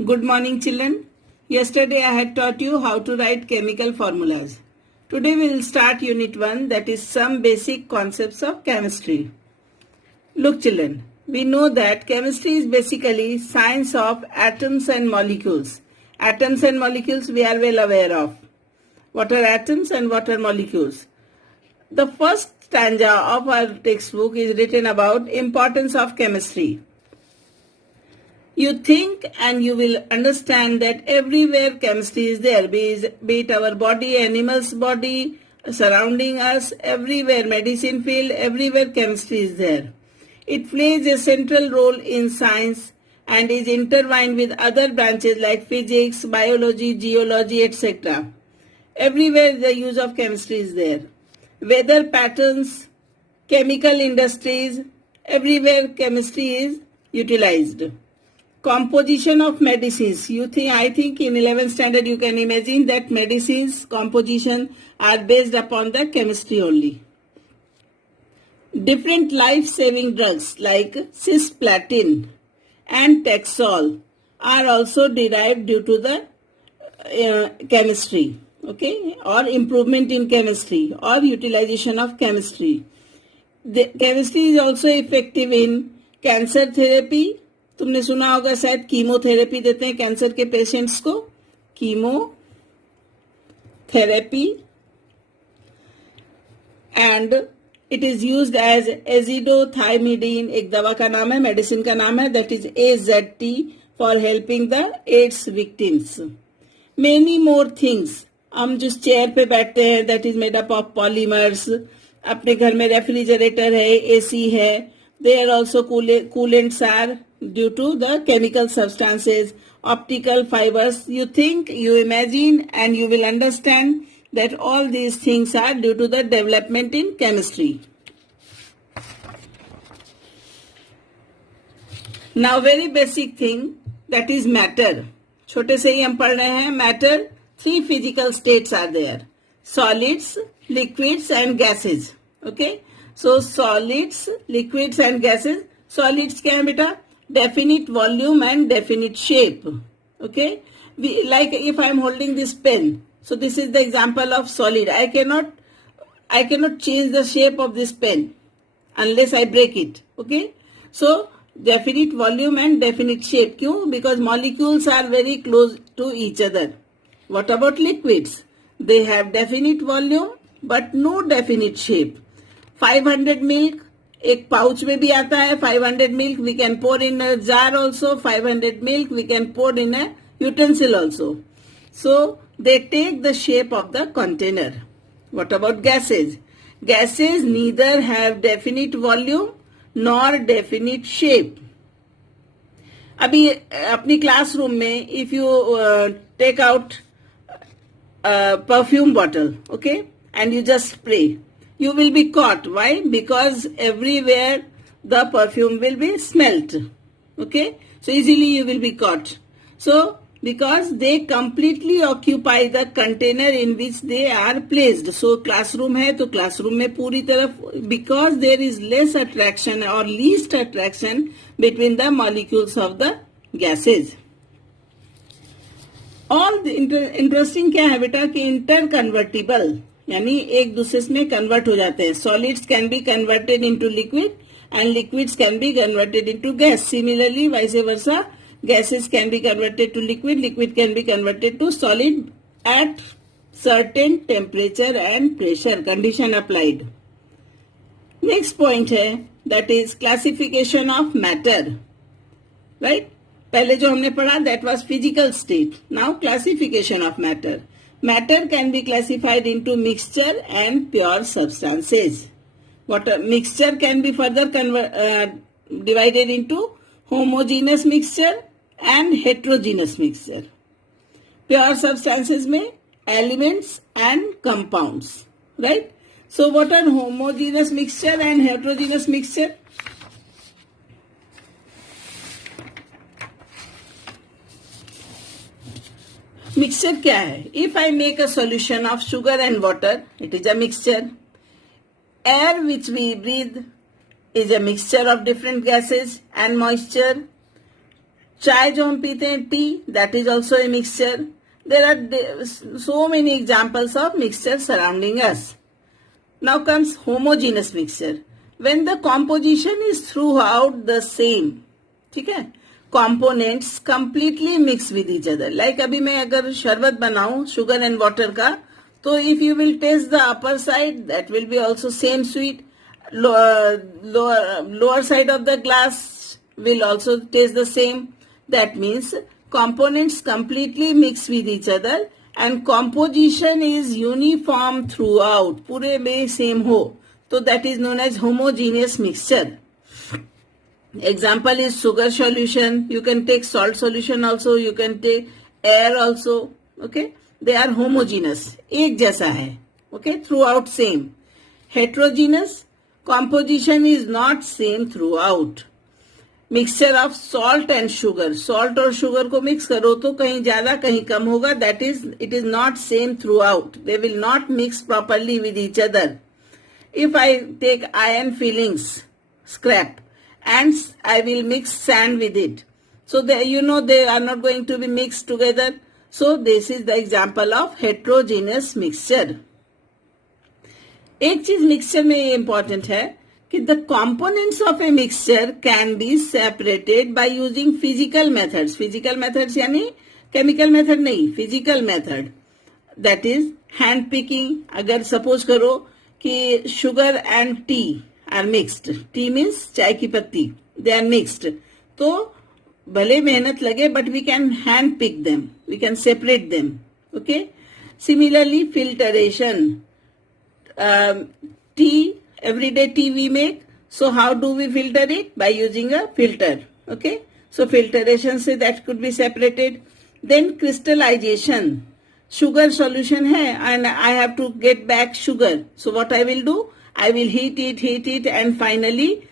Good morning, children. Yesterday I had taught you how to write chemical formulas. Today we will start Unit 1, that is some basic concepts of chemistry. Look, children, we know that chemistry is basically science of atoms and molecules. Atoms and molecules we are well aware of. What are atoms and what are molecules? The first stanza of our textbook is written about importance of chemistry. You think and you will understand that everywhere chemistry is there, be it our body, animals' body, surrounding us, everywhere, medicine field, everywhere chemistry is there. It plays a central role in science and is intertwined with other branches like physics, biology, geology, etc. Everywhere the use of chemistry is there. Weather patterns, chemical industries, everywhere chemistry is utilized. Composition of medicines. I think in 11th standard you can imagine that medicines composition are based upon the chemistry only. Different life-saving drugs like cisplatin and Taxol are also derived due to the chemistry, okay, or improvement in chemistry or utilization of chemistry. The chemistry is also effective in cancer therapy. तुमने सुना होगा शायद chemotherapy देते हैं cancer के patients को, chemotherapy, and it is used as azidothymidine, एक दवा का नाम है, मेडिसिन का नाम है, that is AZT for helping the AIDS victims. Many more things. हम जिस चेयर पे बैठते हैं that is made up of polymers. अपने घर में रेफ्रिजरेटर है, AC है, they are also coolants are due to the chemical substances. Optical fibers, you think, you imagine and you will understand that all these things are due to the development in chemistry. Now very basic thing, that is matter. छोटे से ही हम पढ़ रहे हैं. Matter, 3 physical states are there: solids, liquids and gases. Okay, so solids, liquids and gases. Solids क्या है बेटा? Definite volume and definite shape. Okay, like if I am holding this pen, so this is the example of solid. I cannot change the shape of this pen unless I break it. Okay, so definite volume and definite shape. क्यों? Because molecules are very close to each other. What about liquids? They have definite volume but no definite shape. 500 milk, एक pouch में भी आता है. 500 milk we can pour in a jar also. 500 milk we can pour in a utensil also. So they take the shape of the container. What about gases? Gases neither have definite volume nor definite shape. अभी अपनी classroom में if you take out a perfume bottle, okay, and you just spray, you will be caught. Why? Because everywhere the perfume will be smelt. Okay, so easily you will be caught. So because they completely occupy the container in which they are placed. So classroom है तो classroom में पूरी तरफ, because there is less attraction or least attraction between the molecules of the gases. All the interesting क्या है बेटा कि interconvertible, यानी एक दूसरे में कन्वर्ट हो जाते हैं. Solids can be converted into liquid and liquids can be converted into gas. Similarly, vice versa, gases can be converted to liquid, liquid can be converted to solid at certain temperature and pressure condition applied. Next point है, that is classification of matter. Right? पहले जो हमने पढ़ा that was physical state. Now classification of matter. Matter can be classified into mixture and pure substances. What a mixture can be further divided into homogeneous mixture and heterogeneous mixture. Pure substances में elements and compounds, right? So what are homogeneous mixture and heterogeneous mixture? Mixture क्या है? If I make a solution of sugar and water, it is a mixture. Air which we breathe is a mixture of different gases and moisture. चाय जो हम पीते हैं, T, that is also a mixture. There are so many examples of mixture surrounding us. Now comes homogeneous mixture. When the composition is throughout the same, ठीक है, components completely mix with each other. Like अभी मैं अगर शरबत बनाऊं sugar and water का, तो if you will taste the upper side, that will be also same sweet. Lower side of the glass will also taste the same. That means components completely mix with each other and composition is uniform throughout. पूरे में same हो, तो that is known as homogeneous mixture. Example is sugar solution. You can take salt solution also. You can take air also. Okay, they are homogeneous. एक जैसा है. Okay, throughout same. Heterogeneous, composition is not same throughout. Mixture of salt and sugar, salt और sugar को mix करो तो कहीं ज्यादा कहीं कम होगा. That is, it is not same throughout. They will not mix properly with each other. If I take iron filings scrap and I will mix sand with it, so you know they are not going to be mix together. So this is the example of heterogeneous mixture. एक चीज mixture में ये important है कि the components of a mixture can be separated by using physical methods. Physical methods यानी chemical method नहीं, physical method. That is hand picking. अगर suppose करो कि sugar and tea are mixed. Tea means चाय की पत्ती. They are mixed. तो भले मेहनत लगे but we can hand pick them. We can separate them. Okay. Similarly, filtration. Tea, everyday tea we make. So how do we filter it? By using a filter. Okay. So filtration से that could be separated. Then crystallization. Sugar solution है and I have to get back sugar. So what I will do? I will heat it and finally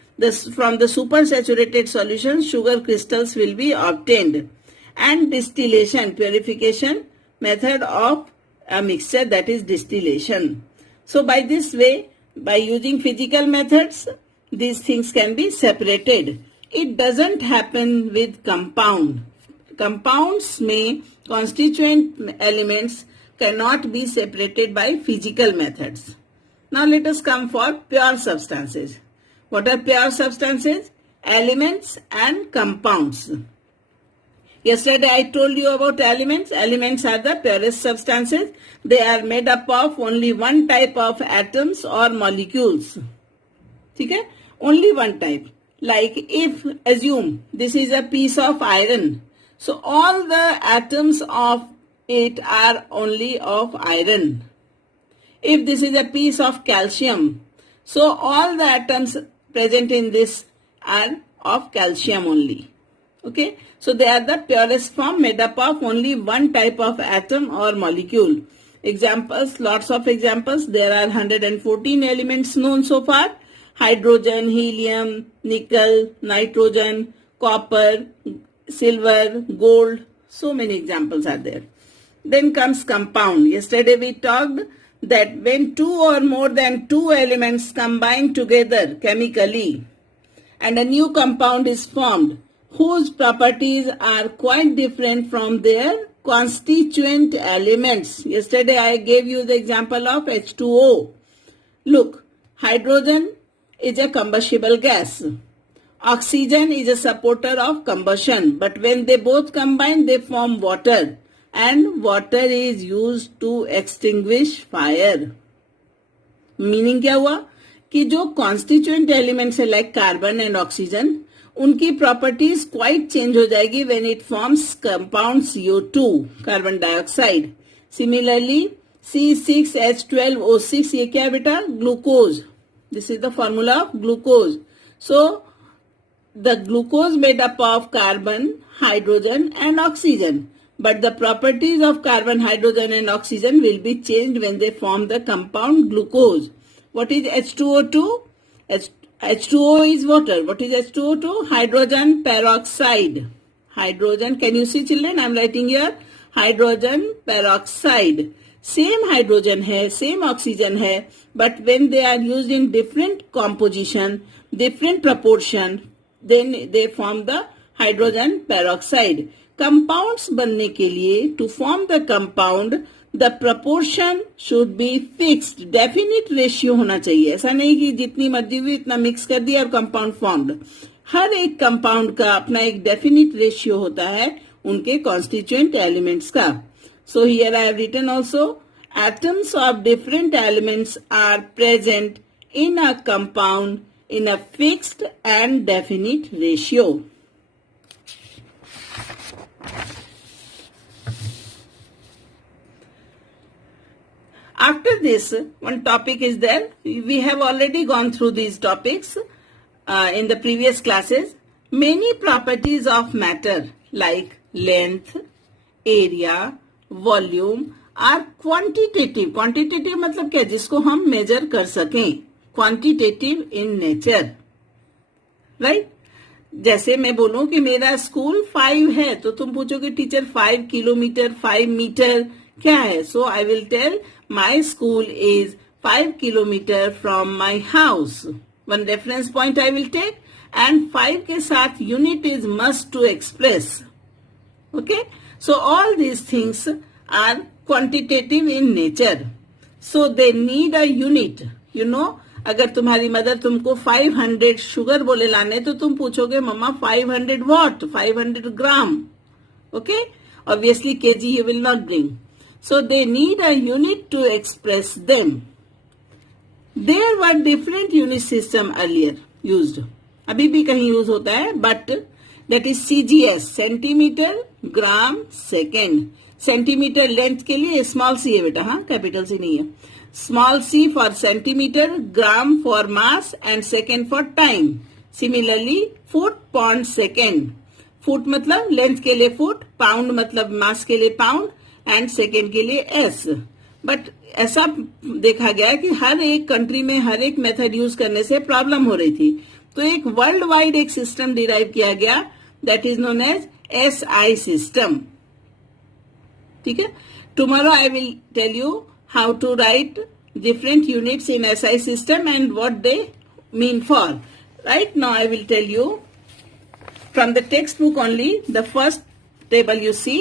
from the supersaturated solution sugar crystals will be obtained. And distillation, purification method of a mixture, that is distillation. So by this way, by using physical methods, these things can be separated. It doesn't happen with compound. Compounds में constituent elements cannot be separated by physical methods. Now let us come for pure substances. What are pure substances? Elements and compounds. Yesterday I told you about elements. Elements are the purest substances. They are made up of only one type of atoms or molecules. ठीक है? Only one type. Like if, assume this is a piece of iron. So all the atoms of it are only of iron. If this is a piece of calcium, so all the atoms present in this are of calcium only. Okay, so they are the purest form made up of only one type of atom or molecule. Examples, lots of examples. There are 114 elements known so far. Hydrogen, helium, nickel, nitrogen, copper, silver, gold. So many examples are there. Then comes compound. Yesterday we talked that when two or more than two elements combine together chemically and a new compound is formed, whose properties are quite different from their constituent elements. Yesterday I gave you the example of H2O. Look, hydrogen is a combustible gas. Oxygen is a supporter of combustion. But when they both combine, they form water. And water is used to extinguish fire. Meaning क्या हुआ? कि जो constituent elements है like carbon and oxygen, उनकी properties quite change हो जाएगी when it forms compound CO2, carbon dioxide. Similarly C6H12O6, ये क्या है बेटा? Glucose. This is the formula of glucose. So the glucose made up of carbon, hydrogen and oxygen, but the properties of carbon, hydrogen and oxygen will be changed when they form the compound glucose. What is H2O2? H2O is water. What is H2O2? Hydrogen peroxide. Hydrogen, can you see children? I am writing here hydrogen peroxide. Same hydrogen है, same oxygen है, but when they are used in different composition, different proportion, then they form the hydrogen peroxide. Compounds बनने के लिए to form the compound the proportion should be fixed, definite ratio होना चाहिए। ऐसा नहीं कि जितनी मर्जी हुई इतना मिक्स कर दिया और कंपाउंड फॉर्म्ड। हर एक कंपाउंड का अपना एक डेफिनिट रेशियो होता है उनके कॉन्स्टिट्यूएंट एलिमेंट्स का। So here I have written also atoms of different elements are present in a compound in a fixed and definite ratio. After this, one topic is there. We have already gone through these topics in the previous classes. Many properties of matter like length, area, volume are quantitative. Quantitative मतलब क्या, जिसको हम major कर सकें, quantitative in nature, right. जैसे मैं बोलूं कि मेरा स्कूल 5 है, तो तुम पूछोगे टीचर 5 किलोमीटर 5 मीटर क्या है? So I will tell my school is 5 kilometre from my house. One reference point I will take and 5 के साथ unit is must to express. Okay, so all these things are quantitative in nature, so they need a unit. You know, अगर तुम्हारी mother तुमको 500 sugar बोले लाने, तो तुम पूछोगे मम्मा 500 what, 500 gram. Okay, obviously kg you will not bring, so they need a unit to express them. There were different unit system earlier used, अभी भी कहीं यूज होता है, but that is CGS, centimetre gram second. Centimetre length के लिए small C है बेटा, हाँ, कैपिटल सी नहीं है। Small C for centimetre, gram for mass and second for time. Similarly foot pound second, foot मतलब लेंथ के लिए फुट, पाउंड मतलब मास के लिए पाउंड एंड सेकेंड के लिए एस। बट ऐसा देखा गया कि हर एक कंट्री में हर एक मेथड यूज करने से प्रॉब्लम हो रही थी, तो एक वर्ल्ड वाइड एक सिस्टम डिराइव किया गया, that is known as SI system. ठीक है, tomorrow I will tell you how to write different units in SI system and what they mean for. Right now I will tell you from the textbook only, the first table you see,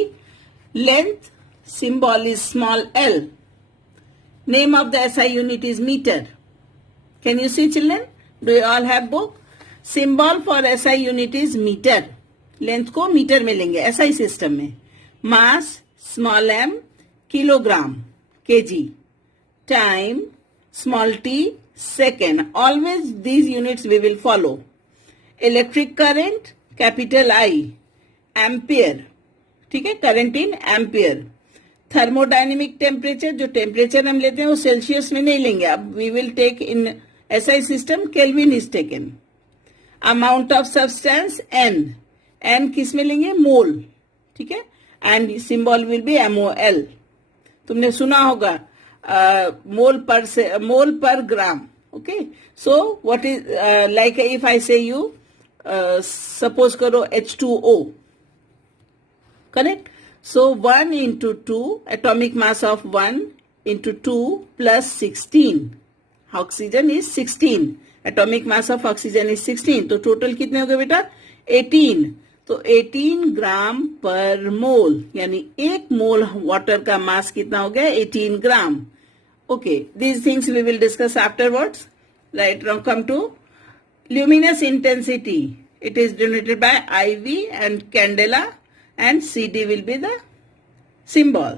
length symbol is small l, name of the SI unit is meter. Can you see children? Do you all have book? Symbol for SI unit is meter. Length को metre में लेंगे SI system में। Mass small m, kilogram kg, time small t, second. Always these units we will follow. Electric current capital I, ampere, ठीक है, current in ampere. Thermodynamic temperature, जो temperature हम लेते हैं वो सेल्सियस में नहीं लेंगे, अब we will take in SI system Kelvin is taken. Amount of substance n, n किस में लेंगे, मोल, ठीक है, and symbol will be MOL। तुमने सुना होगा मोल पर gram. Okay, so what is like if I say you suppose करो H2O, correct? So 1 into 2, atomic mass of 1 into 2 plus 16. Oxygen is 16. Atomic mass of oxygen is 16. तो total कितने हो गए बेटा? 18. तो 18 ग्राम पर मोल, यानी एक मोल वाटर का मास कितना हो गया? 18 ग्राम। Okay, these things we will discuss afterwards. Right, now come to luminous intensity. It is denoted by IV and candela, and CD will be the symbol.